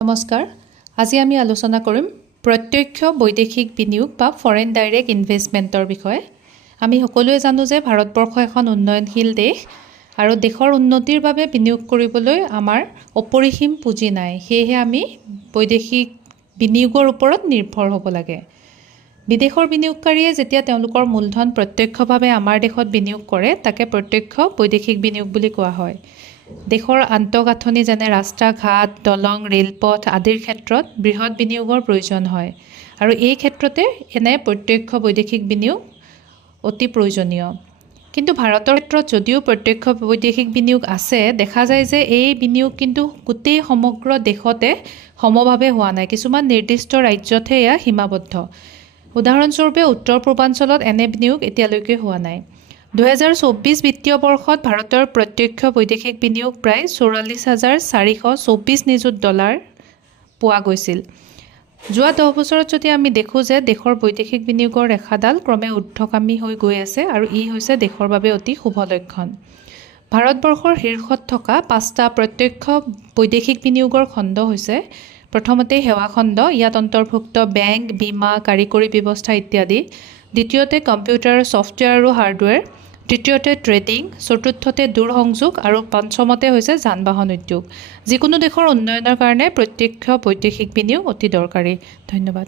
নমস্কাৰ আজি আমি আলোচনা কৰিম প্ৰত্যক্ষ বৈদেশিক বিনিয়োগ বা ফৰেন ডাইৰেক্ট ইনভেষ্টমেণ্টৰ বিষয়ে আমি সকলোৱে জানো যে ভাৰতবৰ্ষ এখন উন্নয়নশীল দেশ আৰু দেশৰ উন্নতিৰ বাবে বিনিয়োগ কৰিবলৈ আমাৰ অপৰিসীম পুঁজি নাই সেয়েহে আমি বৈদেশিক বিনিয়োগৰ ওপৰত নিৰ্ভৰ হ'ব লাগে বিদেশৰ বিনিয়োগকাৰীয়ে যেতিয়া তেওঁলোকৰ মূলধন প্ৰত্যক্ষভাৱে আমাৰ দেশত বিনিয়োগ কৰে তাকে প্ৰত্যক্ষ বৈদেশিক বিনিয়োগ বুলি কোৱা হয় দেশৰ আন্তঃগাঁথনি যেনে ৰাস্তা ঘাট দলং ৰেলপথ আদিৰ ক্ষেত্ৰত বৃহৎ বিনিয়োগৰ প্ৰয়োজন হয় আৰু এই ক্ষেত্ৰতে এনে প্ৰত্যক্ষ বৈদেশিক বিনিয়োগ অতি প্ৰয়োজনীয় কিন্তু ভাৰতৰ ক্ষেত্ৰত যদিও প্ৰত্যক্ষ বৈদেশিক বিনিয়োগ আছে দেখা যায় যে এই বিনিয়োগ কিন্তু গোটেই সমগ্ৰ দেশতে সমভাৱে হোৱা নাই কিছুমান নিৰ্দিষ্ট ৰাজ্যতহে এয়া সীমাবদ্ধ উদাহৰণস্বৰূপে উত্তৰ পূৰ্বাঞ্চলত এনে বিনিয়োগ এতিয়ালৈকে হোৱা নাই 2024 বিত্তীয় বৰ্ষত ভাৰতৰ প্ৰত্যক্ষ বৈদেশিক বিনিয়োগ প্ৰায় 44,424 নিযুত ডলাৰ পোৱা গৈছিল যোৱা 10 বছৰত যদি আমি দেখোঁ যে দেশৰ বৈদেশিক বিনিয়োগৰ ৰেখাডাল ক্ৰমে ঊৰ্ধ্বগামী হৈ গৈ আছে আৰু ই হৈছে দেশৰ বাবে অতি শুভ লক্ষণ ভাৰতবৰ্ষৰ শীৰ্ষত থকা 5টা প্ৰত্যক্ষ বৈদেশিক বিনিয়োগৰ খণ্ড হৈছে প্ৰথমতে সেৱা খণ্ড ইয়াত অন্তৰ্ভুক্ত বেংক বীমা কাৰিকৰী ব্যৱস্থা ইত্যাদি দ্বিতীয়তে কম্পিউটাৰ ছফটৱেৰ আৰু হাৰ্ডৱেৰ তৃতীয়তে ট্ৰেডিং চতুৰ্থতে দূৰসংযোগ আৰু পঞ্চমতে হৈছে যান-বাহন উদ্যোগ যিকোনো দেশৰ উন্নয়নৰ কাৰণে প্ৰত্যক্ষ বৈদেশিক বিনিয়োগ অতি দৰকাৰী ধন্যবাদ